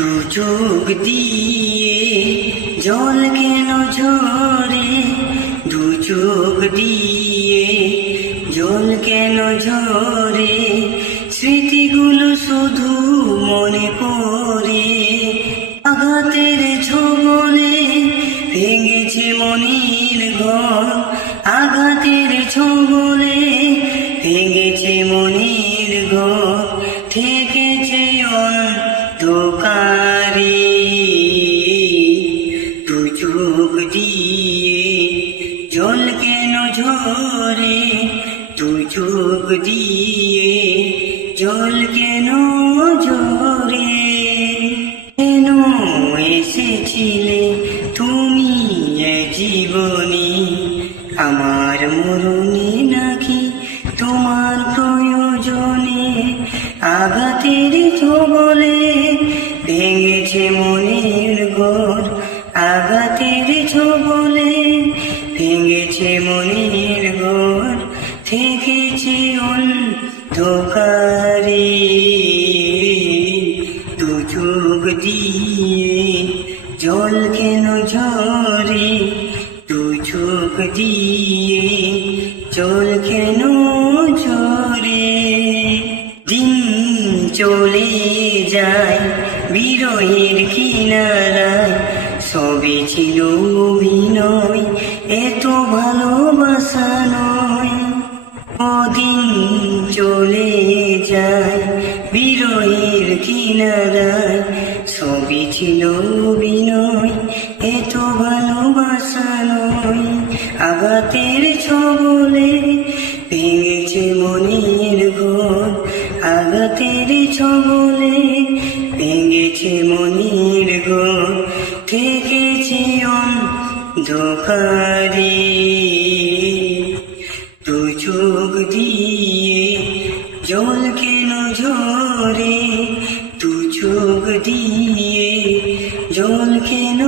চোখ দিয়ে জল কেন ঝরে দু চোখ দিয়ে জল কেন ঝরে স্মৃতিগুলো শুধু মনে পড়ে আঘাতের ছবলে ভেঙেছে মনির ঘর আঘাতের ছবলে ভেঙেছে মনির ঘর থেকেছে দিয়ে, জল কেন ঝরে? দু চোখ দিয়ে, জল কেন ঝরে? কেন এসেছিলে তুমি জীবনে? আমার মরণে নাকি তোমার প্রয়োজনে আঘাতের ভেঙেছে মনের ঘর থেকেছে অন্ধকারে দু চোখ দিয়ে জল কেন ঝরে? দু দিয়ে জল কেন ঝরে? দিন চলে যায় বিরহের কিনারায়। সবে ছিল অভিনয় এত ভালোবাসা নয়। কদিন চলে যায় বিরহের কিনারায়। ছবি ছিল বিনয় এত ভালোবাসা নয়। আঘাতের ছবলে ভেঙেছে মনের ঘর। আঘাতের ছবলে ভেঙেছে মনের ঘর। থেকেছে অন্ধকারে কেন ঝরে দু চোখ দিয়ে জল কেন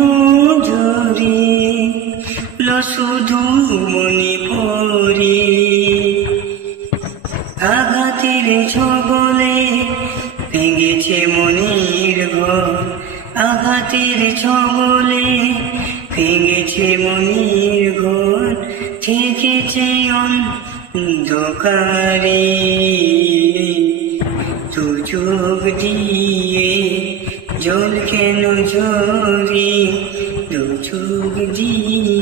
ঝরে শুধু মনে পড়ে আঘাতের ছবলে ভেঙেছে মনের ঘর আঘাতের ছবলে ভেঙেছে মনের ঘর থেকেছে অন্ধকারে চোখ দিয়ে জল কেন ঝরে? দু চোখ দিয়ে